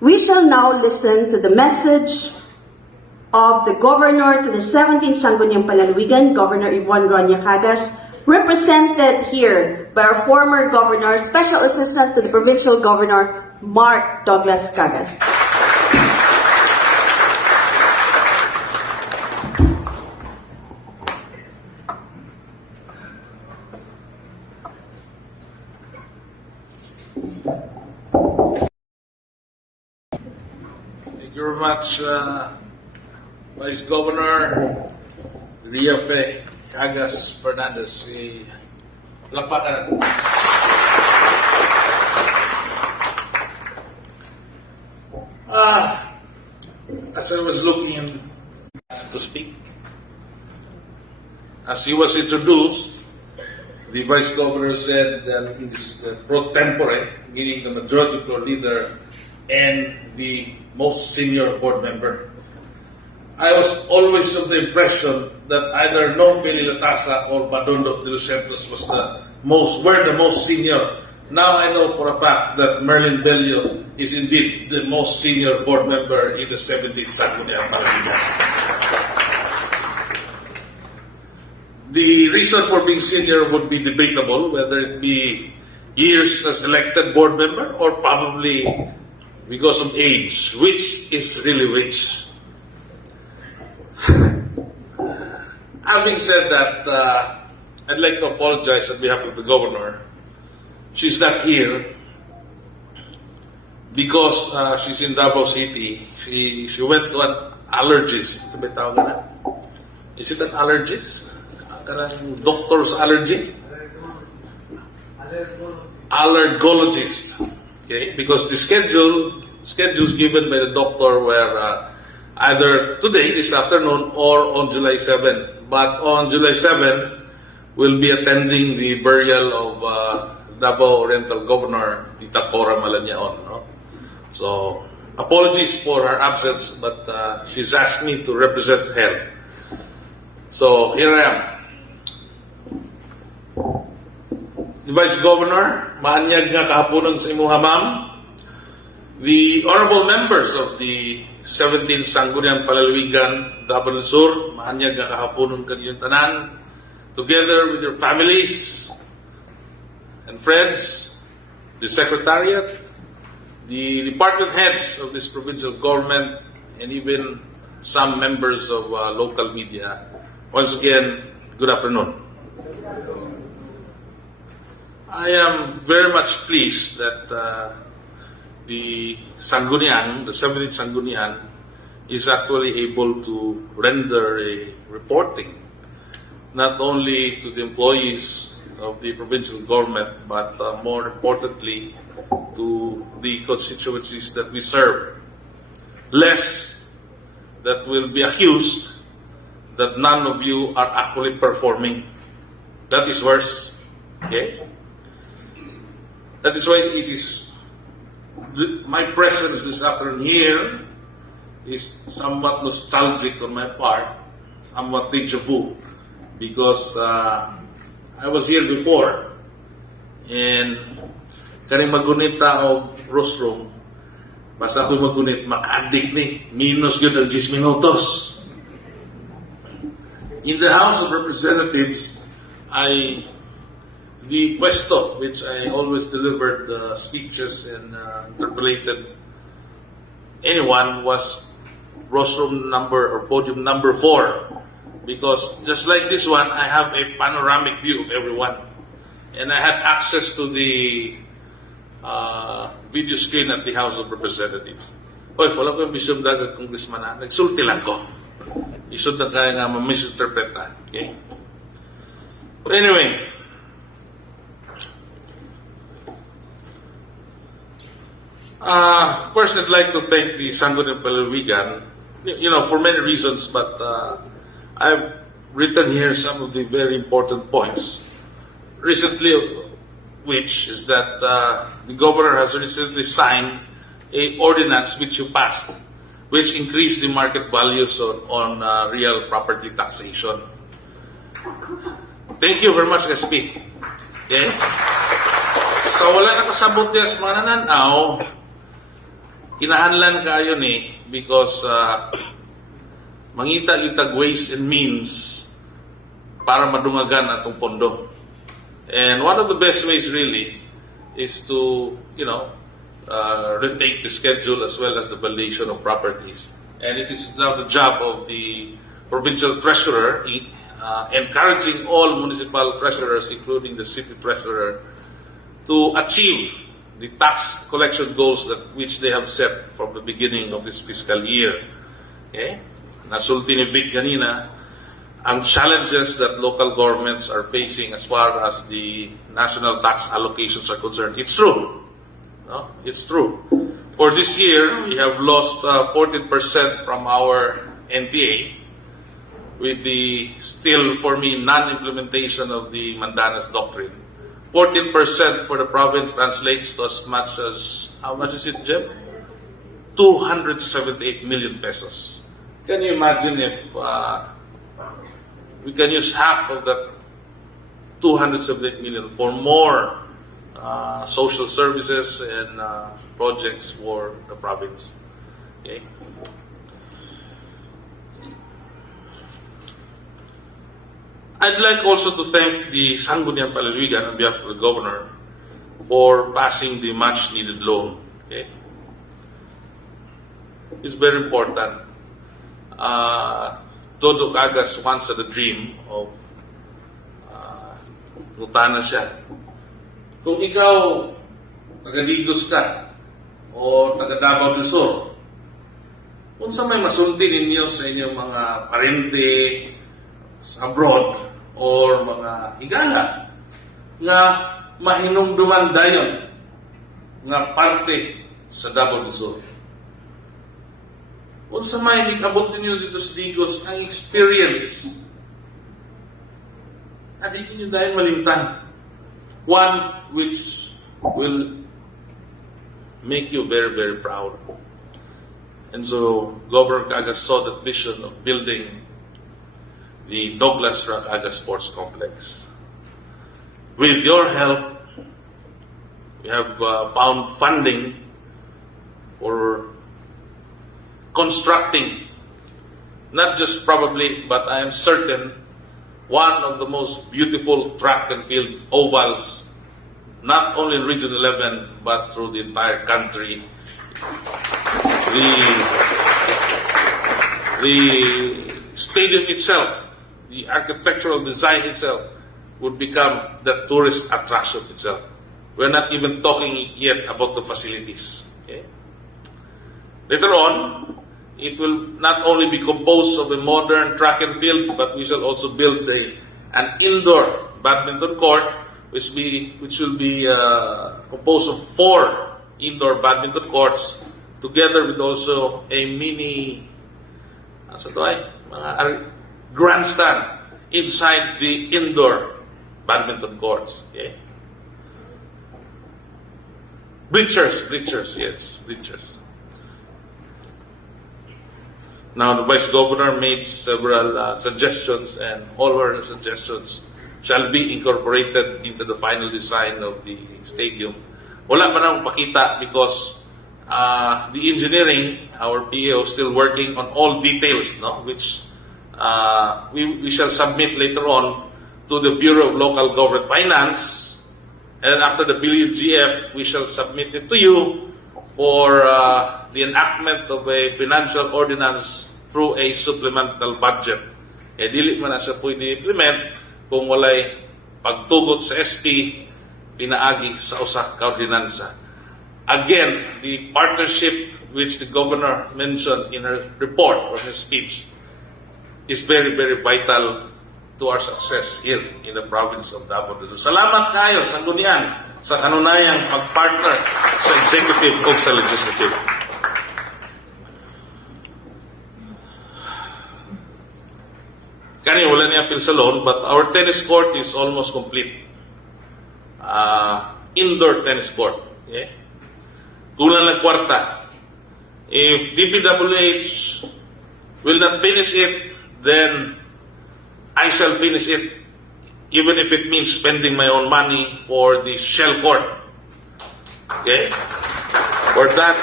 We shall now listen to the message of the Governor to the 17th Sangguniang Panlalawigan, Governor Yvonne Cagas, represented here by our former Governor, Special Assistant to the Provincial Governor, Marc Cagas. Thank you very much, Vice Governor Yvonne Cagas Fernandez. Lampakan natin. As I was looking to speak, as he was introduced, the Vice Governor said that he's pro tempore, meaning the majority floor leader and the most senior board member. I was always of the impression that either Nong Peli Latasa or Badondo de los Santos were the most senior. Now I know for a fact that Merlin Bello is indeed the most senior board member in the 17th Sangguniang Panlalawigan. The reason for being senior would be debatable, whether it be years as elected board member or probably because of age. Which is really which? Having said that, I'd like to apologize on behalf of the Governor. She's not here because she's in Davao City. She went to an allergist. Is it an allergist? Doctor's allergy? Allergologist. Okay, because the schedules given by the doctor were either today, this afternoon, or on July 7. But on July 7, we'll be attending the burial of Davao Oriental Governor Tita Cora Malaniaon. No? So, apologies for her absence, but she's asked me to represent her. So, here I am. The Vice Governor, Ka-Anyag nga kahaponon sa imuha, ma'am. The honorable members of the 17th Sangguniang Panlalawigan, Davao del Sur, Ka-Anyag nga kahaponon kaninyong tanan, together with your families and friends, the Secretariat, the department heads of this provincial government, and even some members of local media. Once again, good afternoon. I am very much pleased that the Sangguniang, the 17th Sangguniang, is actually able to render a reporting not only to the employees of the provincial government, but more importantly to the constituencies that we serve, lest that will be accused that none of you are actually performing. That is worse. Okay? That is why it is my presence this afternoon here is somewhat nostalgic on my part, somewhat deja vu, because I was here before and kaning magunita o rostrum, basta ako magunit, maka-addict ni, minus yun ang 10 minutos. In the House of Representatives, the puesto, which I always delivered speeches and interpolated anyone, was rostrum number or podium number 4. Because just like this one, I have a panoramic view of everyone. And I had access to the video screen at the House of Representatives. Hoy, wala ko yung vision dagat congressman na. Nagsulti lang ko. Isod na kaya nga ma-misinterpretan. Okay? But anyway, first, I'd like to thank the Sangguniang Panlalawigan, for many reasons, but I've written here some of the very important points. Recently, which is that the governor has recently signed a ordinance which you passed, which increased the market values on real property taxation. Thank you very much, SP. Okay? Sa wala nakasabot niya sa manananaw, Kinahanlan kayo ni because mangita yung ways and means para madungagan atong pondo. And one of the best ways really is to, retake the schedule as well as the valuation of properties. And it is now the job of the provincial treasurer, encouraging all municipal treasurers, including the city treasurer, to achieve the tax collection goals which they have set from the beginning of this fiscal year. Okay? Nasulti ni Vic ganina, ang challenges that local governments are facing as far as the national tax allocations are concerned. It's true. No? It's true. For this year, we have lost 14% from our NTA with the still, for me, non-implementation of the Mandanas Doctrine. 14% for the province translates to as much as, how much is it, Jeff? 278 million pesos. Can you imagine if we can use half of that 278 million for more social services and projects for the province? Okay. I'd like also to thank the Sangguniang Panlalawigan on behalf of the governor for passing the much-needed loan. Okay? It's very important. Todo Cagas once had a dream of ngutana siya. Kung ikaw taga-Digos ka o taga-Davao del Sur, kung sa may masunti ninyo sa inyong mga parente sa abroad or mga higala nga mahinumduman dayon nga parte sa Davao del Sur. Kung sa may ikabot ninyo dito sa Digos ang experience, adi ninyo dahil malimtan. One which will make you very, very proud. And so, Governor Cagas saw that vision of building the Douglas Cagas Sports Complex. With your help, we have found funding for constructing, not just probably, but I am certain, one of the most beautiful track and field ovals, not only in Region 11, but through the entire country. The stadium itself, the architectural design itself, would become the tourist attraction itself. We're not even talking yet about the facilities. Okay? Later on, it will not only be composed of a modern track and field, but we shall also build an indoor badminton court, which will be composed of 4 indoor badminton courts, together with also a mini grandstand inside the indoor badminton courts. Okay? Bleachers, yes, bleachers. Now, the Vice Governor made several suggestions, and all her suggestions shall be incorporated into the final design of the stadium. Wala pa nang pakita because the engineering, our PO, still working on all details, no? Which we shall submit later on to the Bureau of Local Government Finance, and after the BLGF, we shall submit it to you for the enactment of a financial ordinance through a supplemental budget. Dili man na siya pwede implement kung walay pagtugot sa SP, pinaagi sa usa ka ordinansa. Again, the partnership which the governor mentioned in her report or her speech is very, very vital to our success here in the province of Davao del Sur. Salamat kayo, Sangguniang, sa kanunayang pag-partner sa executive o sa legislative. Kani wala niya appeal sa loan, but our tennis court is almost complete. Indoor tennis court. Okay? Kulang ng kwarta. If DPWH will not finish it, then I shall finish it, even if it means spending my own money for the shell court. Okay? For that,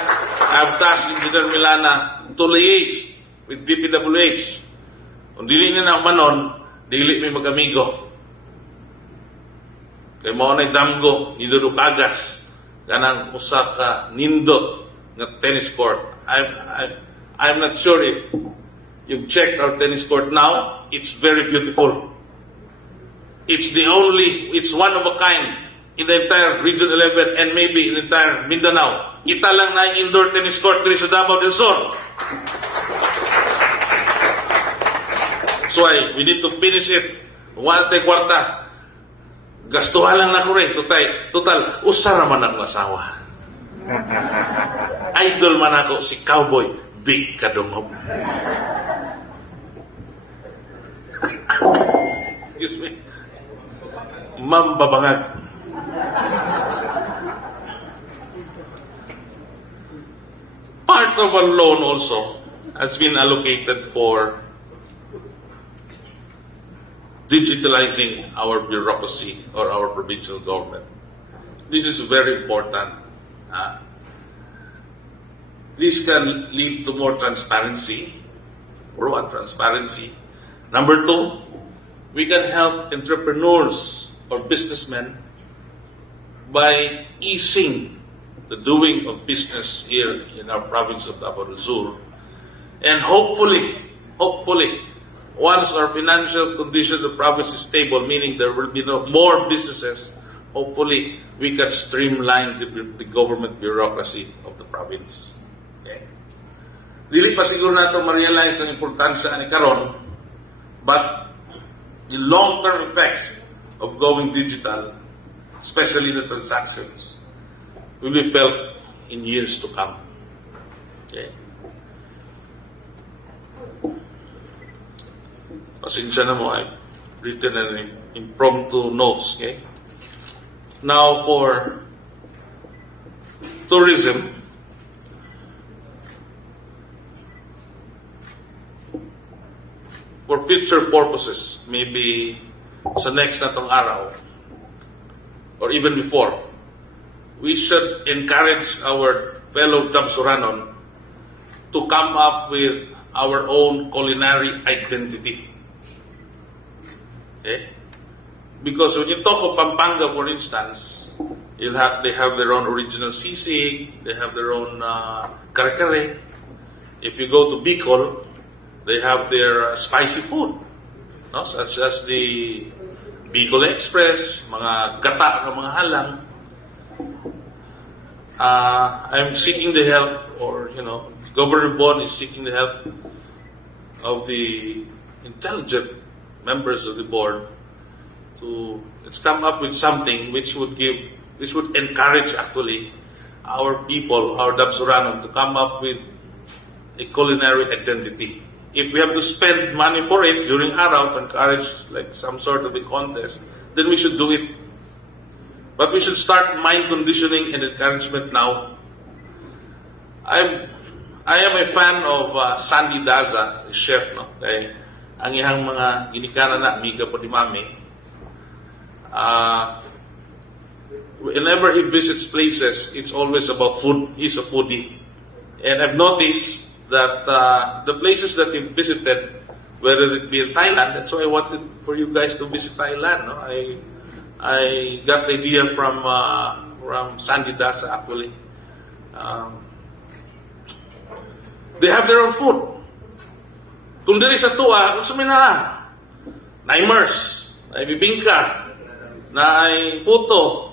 I've tasked Engineer Milana to liaise with DPWH. Kung dili na manon, dili may mag-amigo. Kay mao na damgo, Yvonne Cagas, kanang usa ka nindot nga tennis court. I'm not sure if you've checked our tennis court now. It's very beautiful. It's one of a kind in the entire Region 11 and maybe in the entire Mindanao. Kita lang na indoor tennis court diri sa Davao del Sur. So we need to finish it. Wala kwarta. Gastuhan lang na ko rin. Total, usara man ang asawa. Idol man ako si Cowboy Big Kadungog. Excuse me. Mambabangag. Part of our loan also has been allocated for digitalizing our bureaucracy or our provincial government. This is very important. This can lead to more transparency. Number one, transparency. Number two, we can help entrepreneurs or businessmen by easing the doing of business here in our province of Davao del Sur. And hopefully, once our financial condition of the province is stable, meaning there will be no more businesses, hopefully we can streamline the government bureaucracy of the province. Okay? Dili pa siguro nato ma-realize ang importansya ni karon, but the long-term effects of going digital, especially the transactions, will be felt in years to come. Okay? Pasensya na mo, I've written an impromptu notes. Okay? Now for tourism, for future purposes, maybe sa next na tong araw, or even before, we should encourage our fellow Dabsuranon to come up with our own culinary identity. Okay? Because when you talk of Pampanga, for instance, they have their own original sisig, they have their own kare-kare. If you go to Bicol, they have their spicy food, no? Such as the Bicol Express, mga gata ng mga halang. I'm seeking the help, or Governor Bon is seeking the help of the intelligent members of the board to let's come up with something which would encourage actually our people, our Dabsuranon, to come up with a culinary identity. If we have to spend money for it during araw to encourage like some sort of a contest, then we should do it. But we should start mind conditioning and encouragement now. I am a fan of Sandy Daza, the chef, no? Kaya ang iyang mga ginikanan na amiga po ni Mami. Whenever he visits places, it's always about food. He's a foodie. And I've noticed that the places that he visited, whether it be in Thailand, that's why I wanted for you guys to visit Thailand. No? I got the idea from Sandy Dasa actually. They have their own food. Kung diri sa tuwa, kung sumina, naimers, na bibingka, na puto,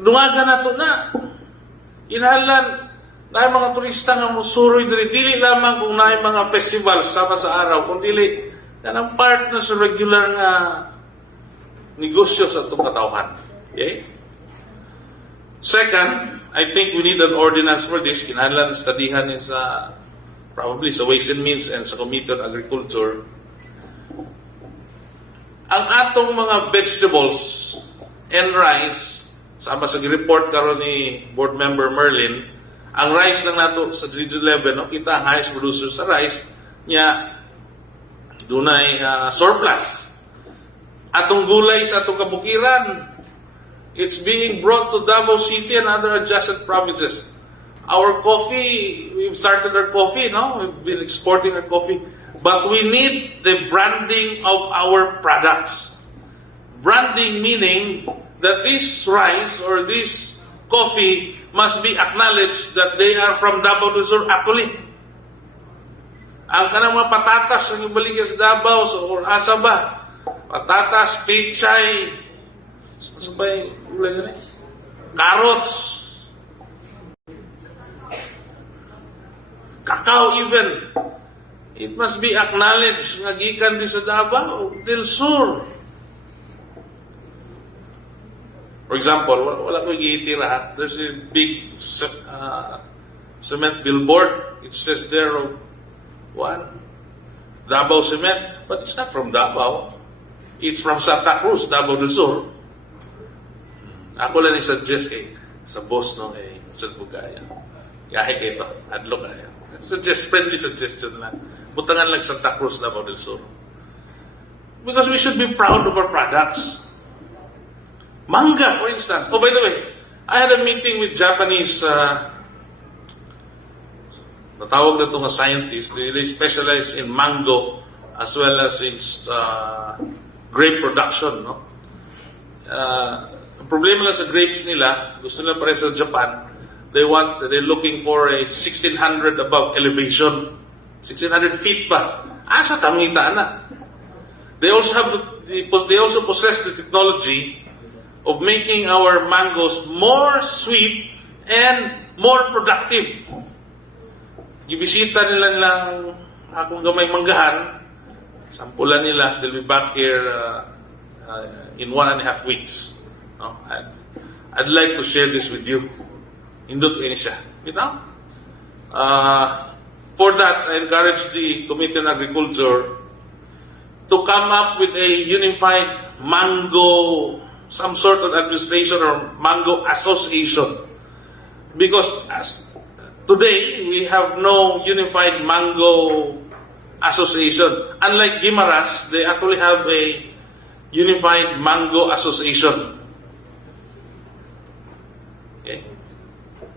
dumaga na to na. Inhalan, na mga turista nga musuroy dili lamang kung na mga festivals sama sa araw, kung dili kanang part na sa regular nga negosyo sa itong katawhan. Okay? Second, I think we need an ordinance for this. Kinahanglan studyhan is probably sa Ways and Means and sa Committee on Agriculture. Ang atong mga vegetables and rice, sama sa report karon ni Board Member Merlin, ang rice lang nato sa Region 11, no? Kita highest producer sa rice, niya dunay surplus. Atong gulay sa atong kabukiran, it's being brought to Davao City and other adjacent provinces. Our coffee, we've started our coffee, no? We've been exporting our coffee. But we need the branding of our products. Branding meaning that this rice or this coffee must be acknowledged that they are from Davao del Sur actually. Ang kanang mga patatas ang ibaligya sa Davao or asa ba? Patatas, pichay, ano ba yung ulan yun? Carrots, cacao even. It must be acknowledged nga gikan din sa Davao del Sur. For example, wala ko giitira. There's a big cement billboard. It says there Davao Cement, but it's not from Davao. It's from Santa Cruz, Davao del Sur. Ako lang i-suggest sa boss no sa Bugaya. Yahe kayo ito, adlo kaya. Friendly suggestion lang. Butangan lang Santa Cruz, Davao del Sur. Because we should be proud of our products. Manga, for instance. Oh, by the way, I had a meeting with Japanese natawag na ito nga scientists. They specialize in mango as well as in grape production. No? Ang problema lang sa grapes nila, gusto nila pare sa Japan, they're looking for a 1,600 above elevation. 1,600 feet pa. Asa kamita na. They also possess the technology of making our mangoes more sweet and more productive. Gibisita nila lang akong gamay manggahan. Sampulan nila. They'll be back here in 1.5 weeks. No? I'd like to share this with you. Indot kayo siya. You know? For that, I encourage the Committee on Agriculture to come up with a unified mango, some sort of administration or mango association. Because today, we have no unified mango association. Unlike Guimaras, they actually have a unified mango association. Okay?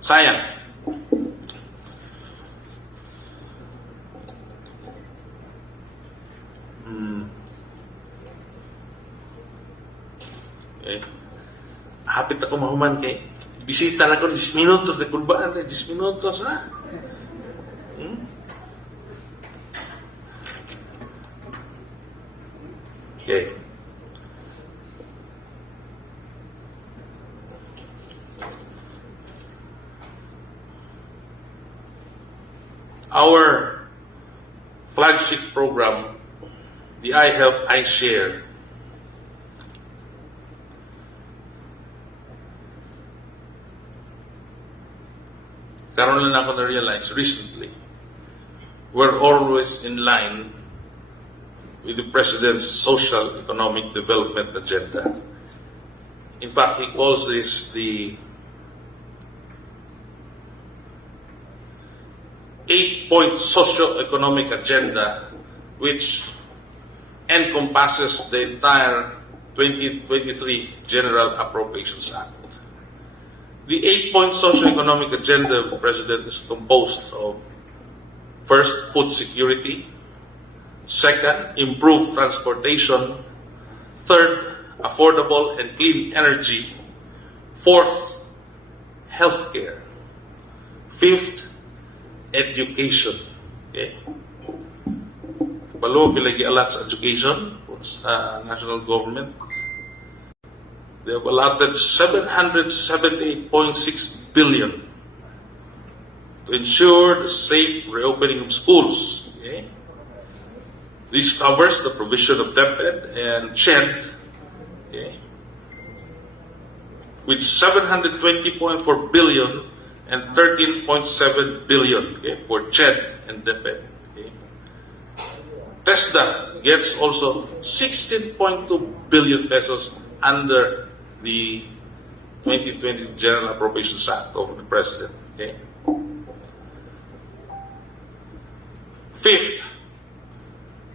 Sayang. Okay. Hapit ako mahuman kay bisita lang ko 10 minutos de kulbaan 10 minutos na. Okay. Our flagship program, the I Help, I Share, karon lang ako na-realize recently, we're always in line with the President's social economic development agenda. In fact, he calls this the 8-point socio-economic agenda, which encompasses the entire 2023 General Appropriations Act. The 8-point socio-economic agenda of the President is composed of, first, food security; second, improved transportation; third, affordable and clean energy; fourth, healthcare; fifth, education. Okay. Palo pilagi alat sa education sa national government. They have allotted 778.6 billion to ensure the safe reopening of schools. Okay. This covers the provision of DepEd and CHED, okay, with 720.4 billion and 13.7 billion, okay, for CHED and DepEd. Okay. TESDA gets also 16.2 billion pesos under the 2020 General Appropriations Act of the President. Okay. Fifth,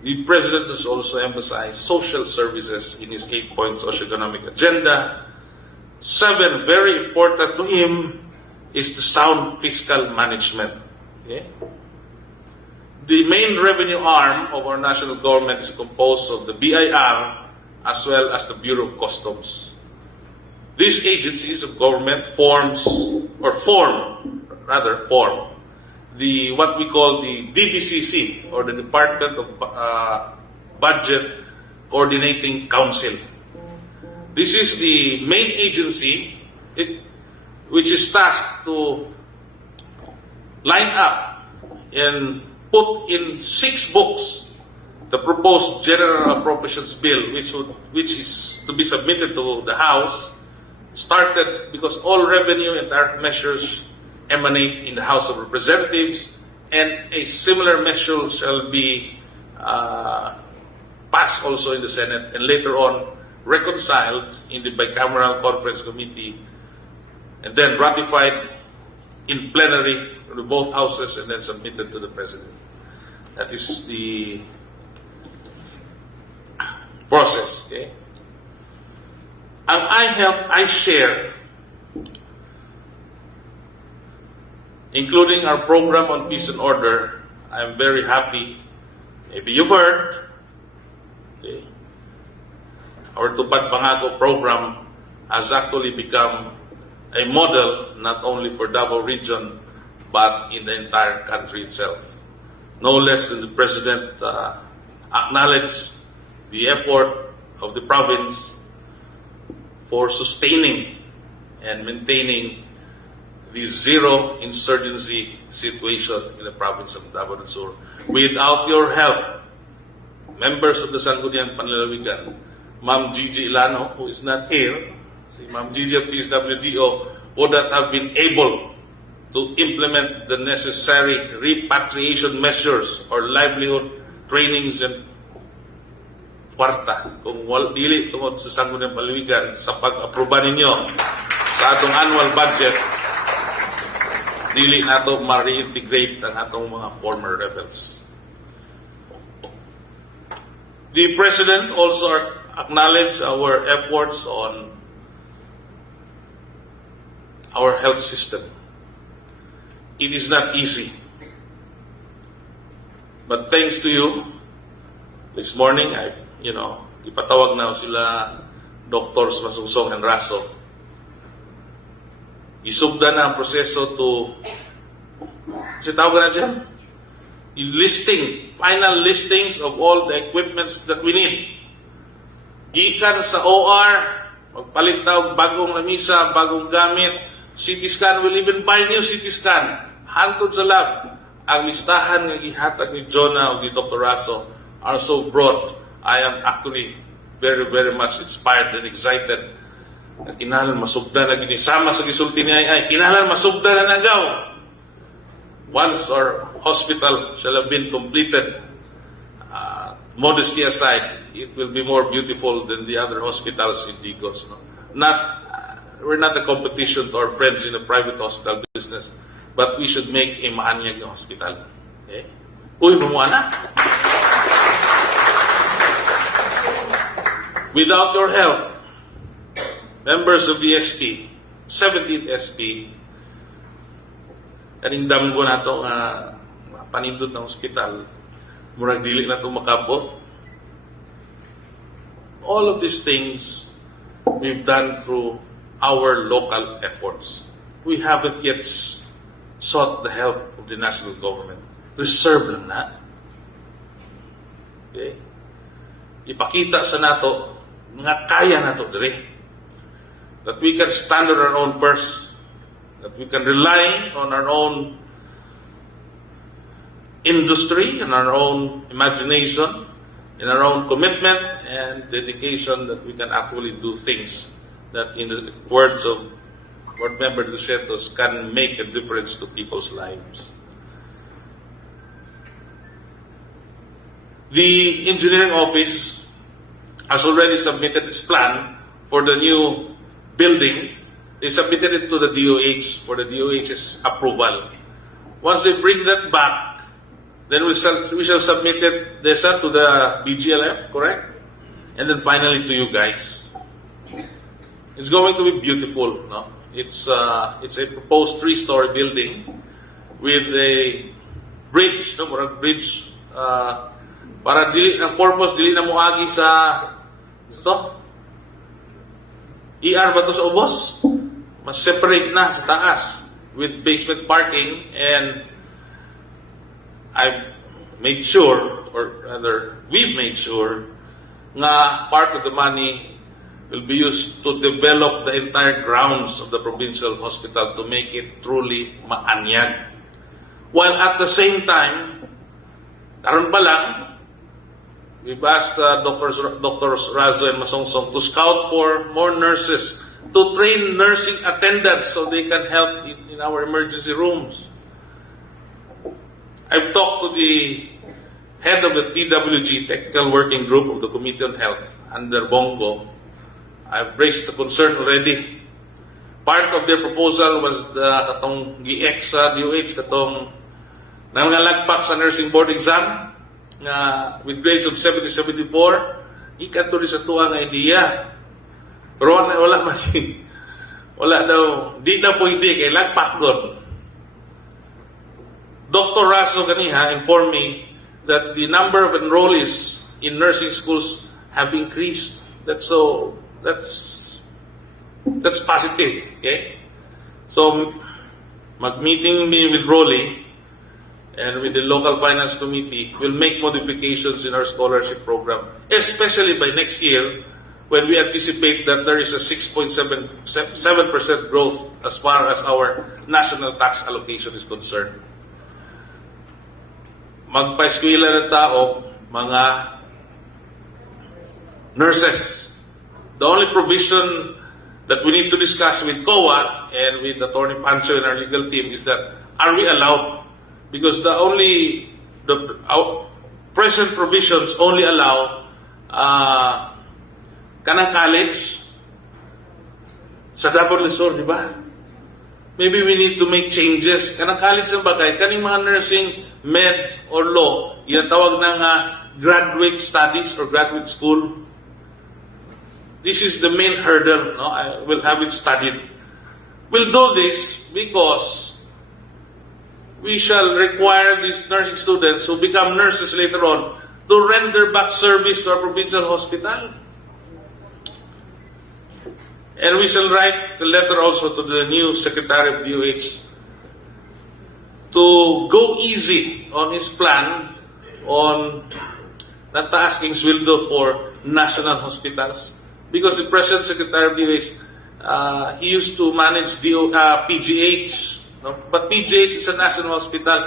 the President has also emphasized social services in his 8-point socio-economic agenda. 7, very important to him, is the sound fiscal management. Okay? The main revenue arm of our national government is composed of the BIR as well as the Bureau of Customs. These agencies of government form the what we call the DBCC, or the Department of Budget Coordinating Council. This is the main agency which is tasked to line up and put in 6 books the proposed General Appropriations Bill, which is to be submitted to the House, started because all revenue and tariff measures emanate in the House of Representatives, and a similar measure shall be passed also in the Senate, and later on reconciled in the Bicameral Conference Committee, and then ratified in plenary to both houses, and then submitted to the President. That is the process. Okay? And I share, including our program on peace and order. I'm very happy. Maybe you've heard, okay, our Tupad Pangako program has actually become a model not only for Davao region but in the entire country itself. No less than the President acknowledged the effort of the province for sustaining and maintaining the zero insurgency situation in the province of Davao del Sur. Without your help, members of the Sangguniang Panlalawigan, Ma'am Gigi Ilano, who is not here, si Ma'am Gigi of PSWDO, would not have been able to implement the necessary repatriation measures or livelihood trainings and kwarta. Kung dili tungod sa Sangguniang Panlalawigan sa pag-aproba ninyo sa atong annual budget, dili nato ma-reintegrate ang atong mga former rebels. The President also acknowledged our efforts on our health system. It is not easy. But thanks to you, this morning, ipatawag na sila Doctors Masungsong and Raso. Isugda na ang proseso to, tawag na dyan? Final listings of all the equipments that we need. Gikan sa OR, magpalit tawag bagong lamisa, bagong gamit, CT scan, will even buy new CT scan. Hantod sa lab. Ang listahan ng ihatag ni Jonah o ni Dr. Raso are so broad. I am actually very, very much inspired and excited. Kinahanglan masugda na ginisama sa gisulti niya ay kinahanglan masugda na nagaw. Once our hospital shall have been completed, modesty aside, it will be more beautiful than the other hospitals in Digos. No? We're not a competition to our friends in the private hospital business, but we should make a Ka-Anyag hospital. Okay? Uy, mamuana! Without your help, members of the SP, 17th SP, kanindam ko na ito panindot ng hospital, murag dili na ito makabot. All of these things we've done through our local efforts. We haven't yet sought the help of the national government. Reserve lang na. Okay? Ipakita sa nato, mga kaya nato dire. That we can stand on our own first. That we can rely on our own industry and our own imagination, in our own commitment and dedication, that we can actually do things that, in the words of Board Member Lucetos, can make a difference to people's lives. The engineering office has already submitted its plan for the new building. They submitted it to the DOH for the DOH's approval. Once they bring that back, then we shall submit it to the BGLF, correct? And then finally to you guys. It's going to be beautiful, no? It's a proposed 3-story building with a bridge, no, parang bridge, para dili ang purpose dili na moagi sa ito. ER ba to sa ubos? Mas separate na sa taas with basement parking, and I've made sure, or rather, we've made sure nga part of the money will be used to develop the entire grounds of the provincial hospital to make it truly maanyag. While at the same time, karon pa lang, we've asked Doctors Razo and Masongsong to scout for more nurses, to train nursing attendants so they can help in our emergency rooms. I've talked to the head of the TWG, Technical Working Group of the Committee on Health, under Bongo. I've raised the concern already. Part of their proposal was katong GX sa DOH, katong nangalagpak sa nursing board exam na with grades of 70-74, ikan to rin sa tuwa nga idea. Pero wala man. Wala daw, di na pwede, kay lagpak doon. Dr. Raso ganiha informed me that the number of enrollees in nursing schools have increased. That's positive, okay? So, mag-meeting me with Rolly and with the local finance committee, will make modifications in our scholarship program, especially by next year, when we anticipate that there is a 6.7% growth as far as our national tax allocation is concerned. Magpa-eskwela ng tao, mga nurses. The only provision that we need to discuss with COA and with Attorney Pancho and our legal team is that, are we allowed? Because our present provisions only allow kanang college sa Davao Luzon, di ba? Maybe we need to make changes. Kanang college ng bagay, kaning mga nursing, med, or law, yan tawag ng graduate studies or graduate school. This is the main hurdle. No? I will have it studied. We'll do this because we shall require these nursing students who become nurses later on to render back service to our provincial hospital. And we shall write the letter also to the new Secretary of DOH to go easy on his plan on not asking sweldo for national hospitals. Because the present Secretary of DOH, he used to manage PGH. No? But PGH is a national hospital.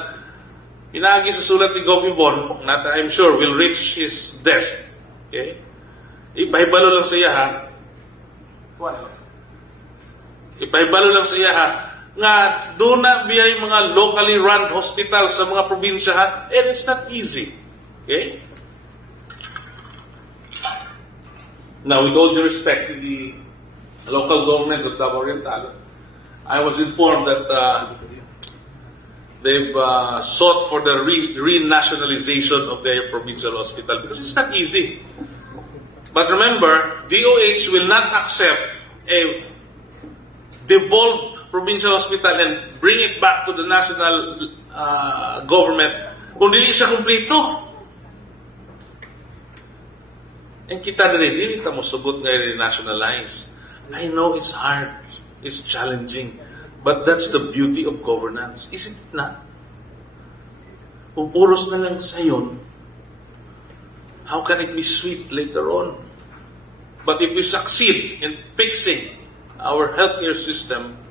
Pinagi sa sulat ni Gov. Yvonne, that I'm sure will reach his desk. Okay? Ipahibalo lang sa iya, ha? Ipahibalo lang sa iya, ha? Nga, doon na biyay mga locally run hospitals sa mga probinsya, ha? And it's not easy. Okay? Now, with all due respect to the local governments of Davao Oriental, I was informed that they've sought for the renationalization of their provincial hospital because it's not easy. But remember, DOH will not accept a devolved provincial hospital and bring it back to the national government kung dili siya kumplito. And kita na rin, hindi ka mo sugot nga i-nationalize. I know it's hard, it's challenging, but that's the beauty of governance, is it not? Kung puros na lang sayon, how can it be sweet later on? But if we succeed in fixing our healthcare system,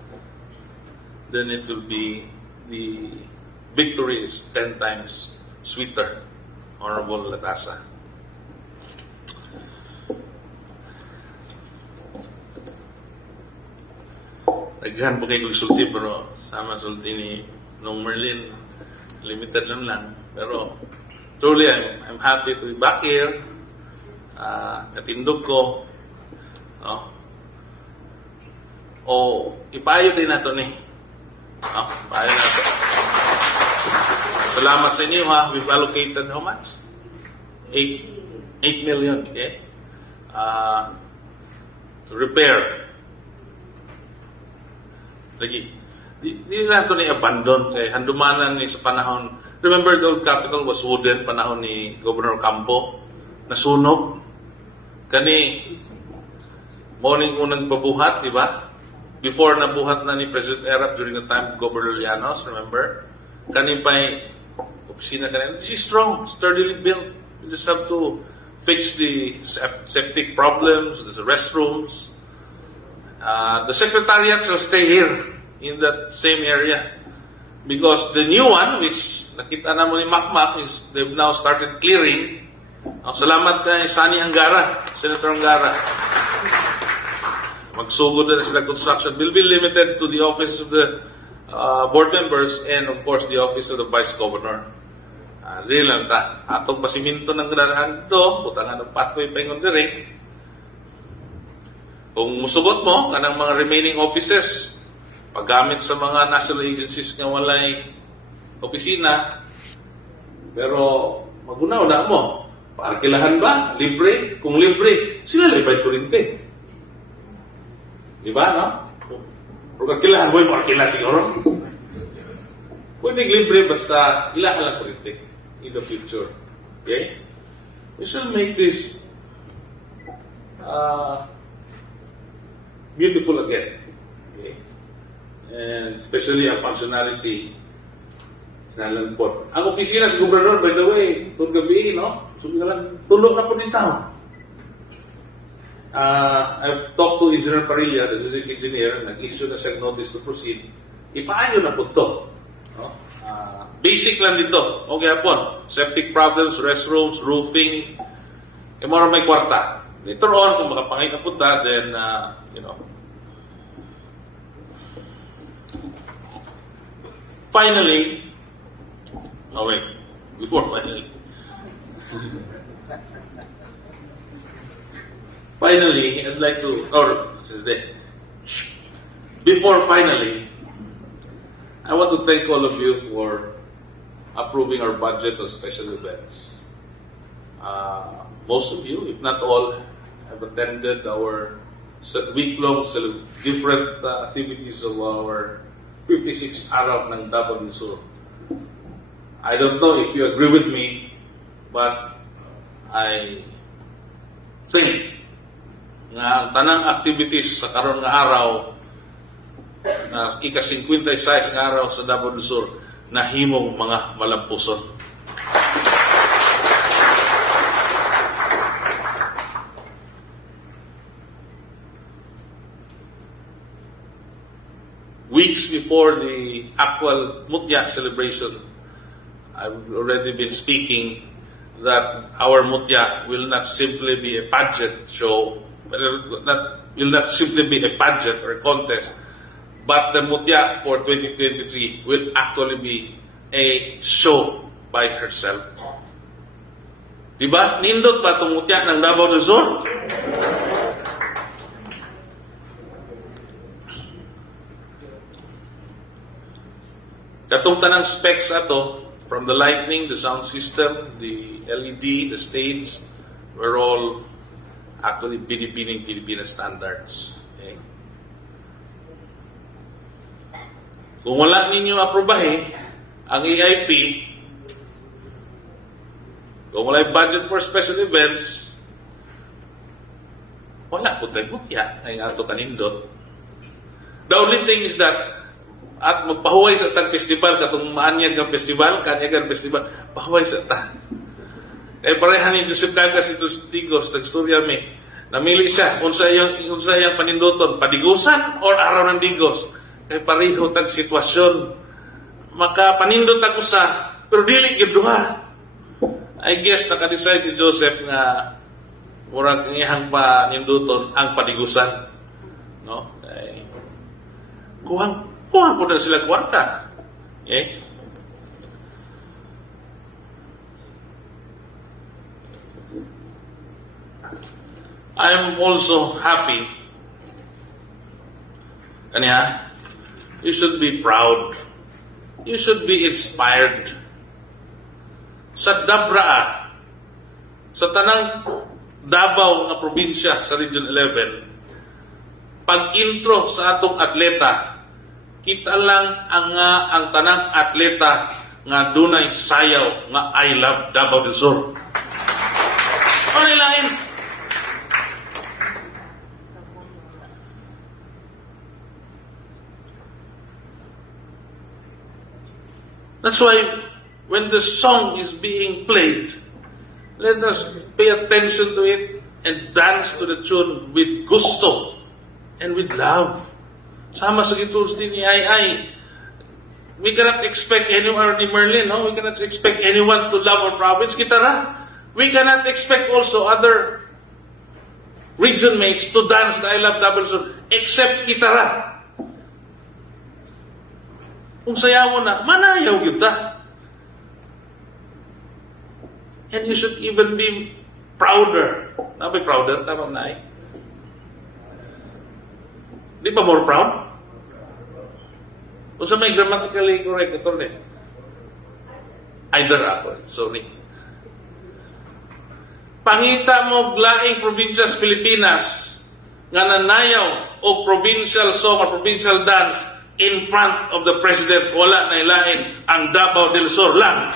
then it will be, the victory is 10 times sweeter, Honorable Latasa. Naghan po kayo sulti, pero sama sulti ni Nong Merlin, limited lang. Pero truly, I'm happy to be back here. Katindog ko. No? Ipayo din nato ni. Ipayo nato. Salamat sa inyo, ha. We've allocated how much? 8 million, okay? To repair Lagi. Di na ito ni-abandon kay handumanan ni sa panahon. Remember the old capital was wooden, panahon ni Governor Campo, nasunog. Kani, morning unang pabuhat, di ba? Before nabuhat na ni President Erap during the time of Governor Llanos, remember? Kani pa'y opisina kanina. This is strong, sturdily built. You just have to fix the septic problems, the restrooms. The secretariat shall stay here in that same area. Because the new one, which nakita na mo ni Macmac, is they've now started clearing. Salamat kay Sani Angara, Senator Angara. Magsugod na sila construction. Will be limited to the office of the board members and of course the office of the Vice Governor. Real lang ta. Atong pasiminto ng ganahan ito, butangan ng pathway pa yung direct. Kung musugot mo, kanang mga remaining offices, paggamit sa mga national agencies nga walay opisina, pero magunaw-na mo. Paarkilahan ba? Libre? Kung libre, sila libay kurinte. Di ba, no? Kung arkilahan mo, arkila siguro. Pwede libre basta ilahan lang kurinte in the future. Okay? We should make this beautiful again. Okay? And especially ang functionality nalangkot. Ang opisina sa gobernador, by the way, itong gabi, no? Sabi na lang, tulog na po din tao. I've talked to Engineer Parilla, the district engineer, nag-issue na siyang notice to proceed. Ipaanyo na po ito. No? Basic lang dito. Okay po. Septic problems, restrooms, roofing. Mora may kwarta. Later on, kung makapangay na punta, then, finally, before finally. Finally, I'd like to, before finally, I want to thank all of you for approving our budget on special events. Most of you, if not all, have attended our week-long different activities of our 56 Araw ng Davao del Sur. I don't know if you agree with me, but I think nga ang tanang activities sa karon nga araw na ika-56 nga araw sa Davao del Sur nahimong mga malampuson. Weeks before the actual Mutya celebration, I've already been speaking that our Mutya will not simply be a pageant show, will not simply be a pageant or a contest, but the Mutya for 2023 will actually be a show by herself. Diba? Nindot ba itong Mutya ng Davao del Sur? Katong tanang specs ato, from the lighting, the sound system, the LED, the stage, we're all actually binibining Pilipinas standards. Okay? Kung wala ninyo aprobahe, ang EIP, kung wala budget for special events, wala po tayo mutya ay ato kanindot. The only thing is that at magpahuway sa tag festival, katong Ka-Anyag ang festival, Ka-Anyag ang festival, pahuway sa ta. Kaya parehan ni Joseph Cagas ito Tigos, tagstorya may, namili siya, unsa yung panindoton, padigusan or araw ng digos. Kaya pareho tag sitwasyon. Makapanindot ang usa, pero dili yung duha. I guess naka-decide si Joseph nga murag ngihang panindoton ang padigusan. No? Kaya, kuha po na sila kwarta. Okay? I am also happy. Kanya, you should be proud. You should be inspired. Sa Dabraa, sa tanang Davao nga probinsya sa Region 11, pag-intro sa atong atleta, kita lang ang tanang atleta nga dunay sayaw nga I love Davao del Sur. Ano lain? That's why when the song is being played, let us pay attention to it and dance to the tune with gusto and with love. Sama sa gitulos din ni Ay. We cannot expect anyone, ni Merlin, no? We cannot expect anyone to love our province. Kita ra. We cannot expect also other region mates to dance the I Love Davao del Sur, except kita ra. Kung sayaw na, manayaw kita. And you should even be prouder. Be prouder, tama na eh. Di ba more proud? O sa may grammatically correct ito rin. Either ako, sorry. Pangita mo glaing probinsya sa Pilipinas nga nanayaw o provincial song or provincial dance in front of the President, wala na ilain ang Davao del Sur lang.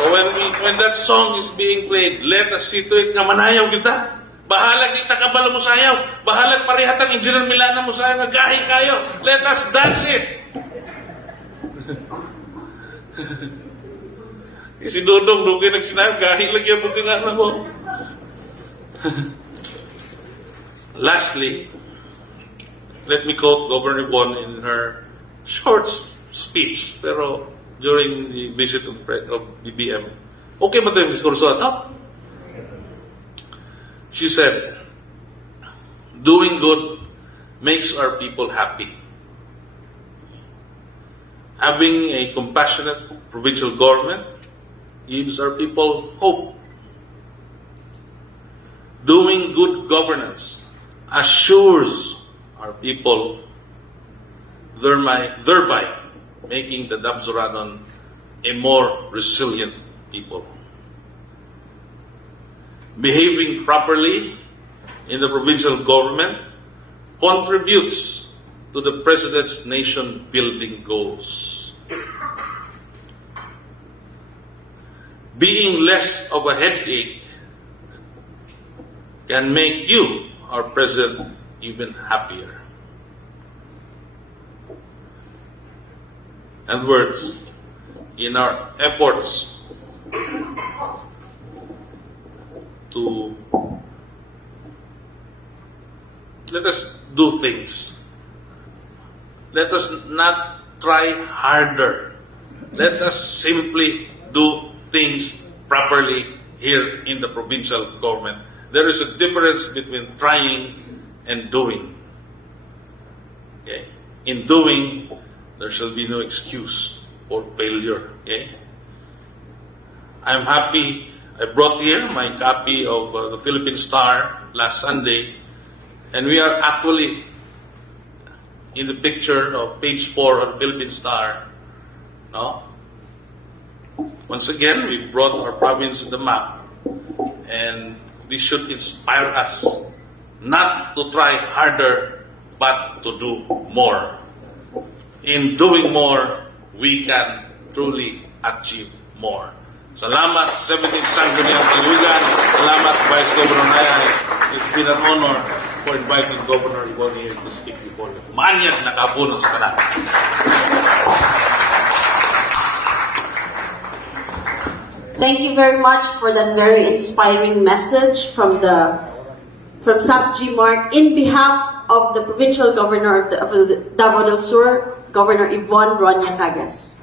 So when that song is being played, let us see to it nga manayaw kita. Bahalag kita kabalo mo sayaw. Bahalag parihatan Engineer Milana mo sayaw nga gahi kayo. Let us dance it. Si Dodong kayo nagsinayaw, gahi lagi ang bukilana mo. Lastly, let me quote Governor Yvonne in her short speech, pero during the visit of BBM. Okay ba ito yung diskurso? No? She said, doing good makes our people happy. Having a compassionate provincial government gives our people hope. Doing good governance assures our people, thereby making the Dabsuranon a more resilient people. Behaving properly in the provincial government contributes to the President's nation-building goals. Being less of a headache can make you, our President, even happier. In other words, in our efforts to let us do things. Let us not try harder. Let us simply do things properly here in the provincial government. There is a difference between trying and doing. Okay? In doing, there shall be no excuse for failure. Okay? I'm happy I brought here my copy of the Philippine Star last Sunday, and we are actually in the picture of page 4 of the Philippine Star. No? Once again, we brought our province to the map, and this should inspire us not to try harder, but to do more. In doing more, we can truly achieve more. Salamat, 17th Sangguniang Panlalawigan. Salamat, Vice Governor Nayan. It's been an honor for inviting Governor Yvonne here to speak before you. Ka-Anyag, nakabunos ka na. Thank you very much for that very inspiring message from SAPG Marc in behalf of the Provincial Governor of the Davao del Sur, Governor Yvonne Cagas.